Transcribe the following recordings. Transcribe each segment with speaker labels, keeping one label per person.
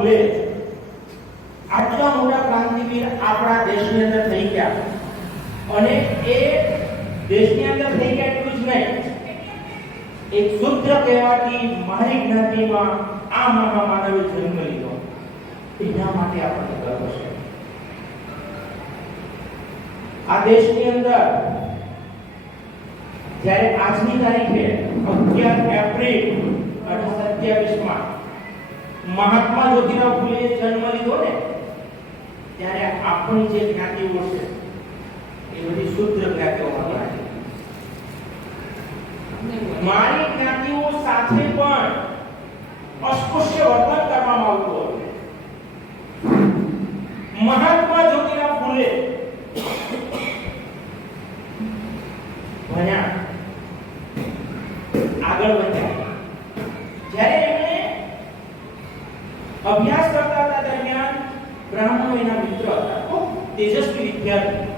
Speaker 1: ફૂલે આટલા મોટા ક્રાંતિવીર આપણા દેશની અંદર થઈ ગયા. અને એ દેશની અંદર થઈ ગયા એટલું જ નહીં. એક શુદ્ર કહેવાતી મારી જ્ઞાતિમાં આ મહામાનવે જન્મ લીધો. એના માટે આપણને ગર્વ છે. આ દેશની અંદર જ્યારે આજની તારીખે અગિયાર એપ્રિલ અઢારસો સત્યાવીસમાં મહાત્મા જ્યોતિરાવ ફૂલે જન્મ લીધો ને, ત્યારે આપણી જે જ્ઞાતિઓ છે, એ બધી શુદ્ધ જ્ઞાતિઓમાં ગણાય મારી જ્ઞાતિઓ સાથે પણ અસ્પૃશ્ય વર્તન કરવામાં આવતું હતું મહાત્મા જ્યોતિરાવ ફૂલે ભણ્યા આગળ વધ્યા જ્યારે એમણે અભ્યાસ કરતા હતા દરમિયાન બ્રાહ્મણો એના મિત્ર હતા. ખૂબ તેજસ્વી વિદ્યાર્થી.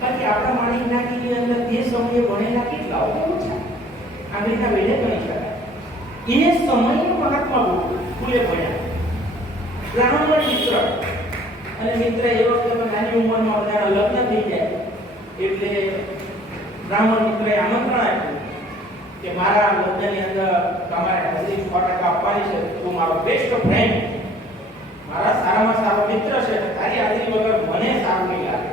Speaker 1: કારણ કે આપણા માણી જ્ઞાતિની અંદર તે સમયે ભણેલા કેટલા ઓછા આગળના વેઢે ગણી શકાય. એ સમયે મહાત્મા ફૂલે ભણ્યા. બ્રાહ્મણ મિત્ર. અને મિત્ર એ વખતે નાની ઉંમરમાં બધા લગ્ન થઈ જાય. એટલે બ્રાહ્મણ મિત્રએ આમંત્રણ આપ્યું કે મારા લગ્નની અંદર તમારે હાજરી સો ટકા આપવાની છે. તું મારો બેસ્ટ ફ્રેન્ડ મારા સારામાં સારો મિત્ર છે, તારી હાજરી વગર મને સારું નહીં લાગે.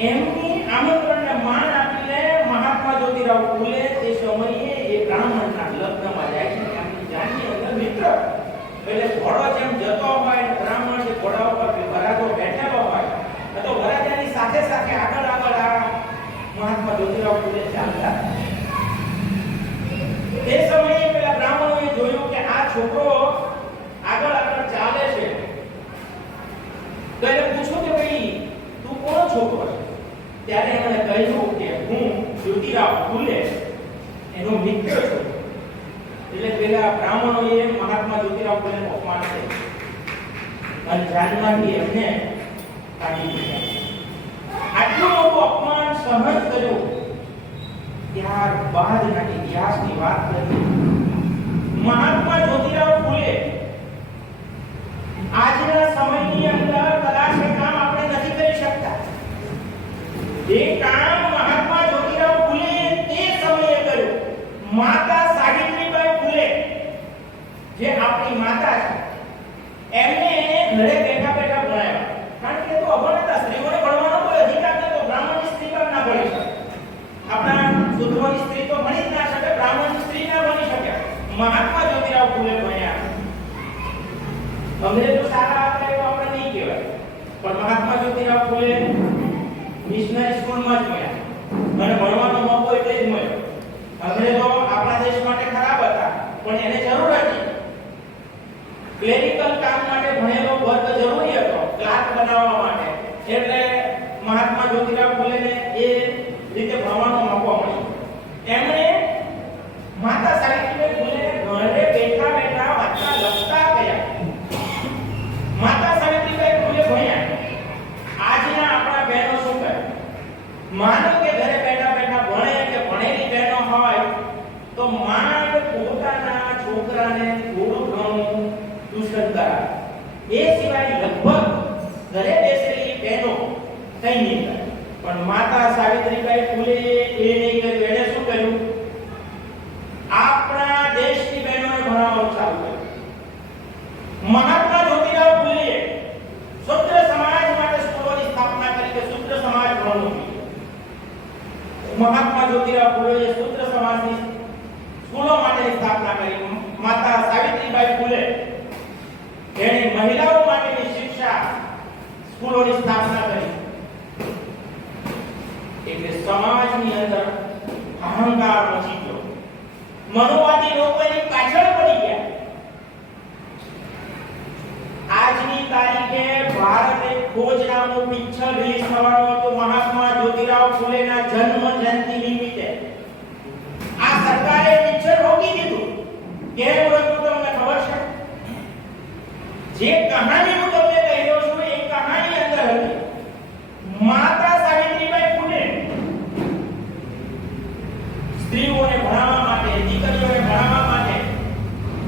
Speaker 1: એમની આમંત્રણને માન આપીને મહાત્મા જ્યોતિરાવ ફૂલે તે સમયે એ બ્રાહ્મણના લગ્નમાં જાય છે એમની જાનની અંદર મિત્ર એટલે ઘોડો જેમ જતો હોય બ્રાહ્મણ જે ઘોડા ઉપર વરાજો બેઠેલો હોય તો વરાજાની સાથે સાથે આગળ આગળ આ મહાત્મા જ્યોતિરાવ ફૂલે ચાલતા તે સમયે પેલા બ્રાહ્મણોએ જોયું કે આ છોકરો આગળ આગળ ચાલે છે તો એને પૂછ્યું કે ભાઈ તું કોનો છોકરો છે ત્યારે એમણે કહ્યું કે હું જ્યોતિરાવ ફૂલે એનો મિત્ર છો. એટલે પેલા બ્રાહ્મણોએ મહાત્મા જ્યોતિરાવ ફૂલેનું અપમાન કર્યું. અને જાનમાંથી એમને કાઢી દીધા. આટલું મોટું અપમાન સહન કર્યું ત્યારબાદના ઇતિહાસની વાત કરી. મહાત્મા જ્યોતિરાવ ફૂલે આજના સમયની અંદર કદાચ એ કામ આપણે નથી કરી શકતા જે કામ મહાત્મા જ્યોતિરાવ ફૂલે તે સમયે કર્યું માતા સાવિત્રીબાઈ ફૂલે જે આપણી માતા છે એમને ઘરે બેઠા બેઠા ભણાવ્યા કારણ કે એ તો અભણ હતા સ્ત્રીઓને ભણવાનો કોઈ અધિકાર નહોતો બ્રાહ્મણની સ્ત્રી પણ ના ભણી શકે આપણા શુદ્રોની સ્ત્રી તો ભણી જ ના શકે બ્રાહ્મણની સ્ત્રી ના ભણી શકે મહાત્મા જ્યોતિરાવ ફૂલે ભણ્યા અંગ્રેજો સારા હતા એવું આપણે નહીં કહેવાય પણ મહાત્મા જ્યોતિરાવ ફૂલે જ મળ્યા. અને ભણવાનો મોકો એટલે જ મળ્યો. અંગ્રેજો આપણા દેશ માટે ખરાબ હતા, પણ એને જરૂર હતી. ક્લેરિકલ કામ માટે ભણેલો વર્ગ જરૂરી હતો ક્લાર્ક બનાવવા માટે. એટલે મહાત્મા જ્યોતિરાવ ફૂલેને એ રીતે ભણવાનો મોકો મળ્યો. એમણે માતા સાવિત્રીબાઈ ફૂલેને ઘરે બેઠા બેઠા વાંચતા લખતા ગયા માતા સાવિત્રીબાઈ ફૂલે ભણ્યા આજના આપણા બહેનો શું કરે માનો કે ઘરે બેઠા બેઠા ભણે કે ભણેલી બહેનો હોય તો માંડ પોતાના છોકરાને થોડું ઘણું ટ્યુશન કરાવે એ સિવાય લગભગ ઘરે બેસેલી બહેનો કઈ નહીં કરે પણ માતા સાવિત્રીબાઈ ફૂલે એ નહીં કર્યું એને શું કર્યું? આપણા દેશની બહેનોને ભણાવવાનું ચાલુ કર્યું. મહાત્મા જ્યોતિરાવ ફૂલે શુદ્ર સમાજ માટે સ્કૂલોની સ્થાપના કરી કે શુદ્ર સમાજ ભણવો જોઈએ. મહાત્મા જ્યોતિરાવ ફૂલે શુદ્ર સમાજની સ્કૂલો માટેની સ્થાપના કરી માતા સાવિત્રીબાઈ ફૂલે જેણે મહિલાઓ માટેની શિક્ષા સ્કૂલોની સ્થાપના કરી. એટલે સમાજની અંદર અહંકાર મચી ગયો. મનોવાદી લોકો પાછળ પડી ગયા. આજની તારીખે ભારત ખોજ નામનું પિક્ચર રિલીઝ થવાનું હતું. મહાત્મા જ્યોતિરાવ ફૂલેના જન્મ જયંતિ નિમિત્તે આ સરકારે પિક્ચર રોકી દીધું કેમ રોક્યું તમને ખબર છે જે કહાની હું તમને કહી રહ્યો છું એ કહાની અંદર હતી માતા સાવિત્રીબાઈ ફૂલે સ્ત્રીઓને ભણાવવા માટે દીકરીઓને ભણાવવા માટે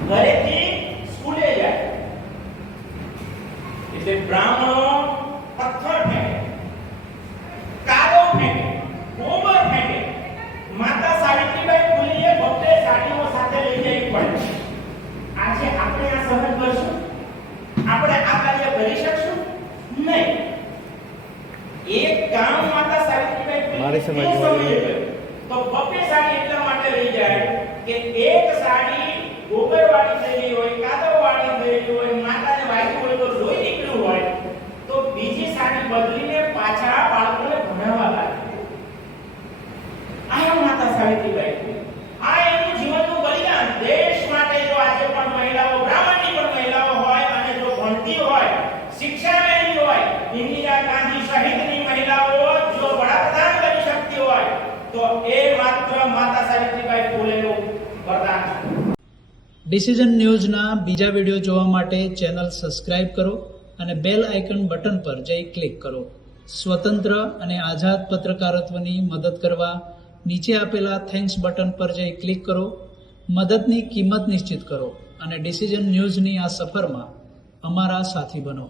Speaker 1: ઘરેથી સ્કૂલે જાય એટલે બ્રાહ્મણો પથ્થર ફેંકે કાદો ફેંકે ગોબર ફેંકે માતા સાવિત્રીબાઈ ફૂલેએ ભક્તે સાડીઓ સાથે લઈ જવી પડે આજે આપણે આ સહન કરશું આપણે આ કાર્ય કરી શકશું નહીં એક કામ માતા સાવિત્રીબાઈ
Speaker 2: મારી.
Speaker 1: કર્યું. તો ભક્તે સાડી એટલા માટે લઈ જાય કે એક સાડી ગોબરવાળી થયેલી હોય કાદવવાળી થયેલી હોય માતાને વાગ્યું હોય તો લોહી નીકળ્યું હોય તો બીજી સાડી બદલીને પાછા બાળકોને ભણાવવા લાગે આ માતા સાવિત્રીબાઈ ફૂલે. આ એનું જીવનનું બલિદાન દેશ માટે જો આજે પણ મહિલાઓ બ્રાહ્મણની પણ મહિલાઓ હોય અને જો ભણતી હોય શિક્ષા મેળવી હોય ઇન્દિરા ગાંધી સહિતની મહિલાઓ જો વડાપ્રધાન બની શકતી હોય તો એ માત્ર માતા સાવિત્રીબાઈ ફૂલેનું વરદાન
Speaker 3: ડિસિઝન ન્યૂઝના બીજા વીડિયો જોવા માટે ચેનલ સબસ્ક્રાઇબ કરો અને બેલ આઇકન બટન પર જઈ ક્લિક કરો. સ્વતંત્ર અને આઝાદ પત્રકારત્વની મદદ કરવા નીચે આપેલા થેન્ક્સ બટન પર જઈ ક્લિક કરો. મદદની કિંમત નિશ્ચિત કરો અને ડિસિઝન ન્યૂઝની આ સફરમાં અમારા સાથી બનો.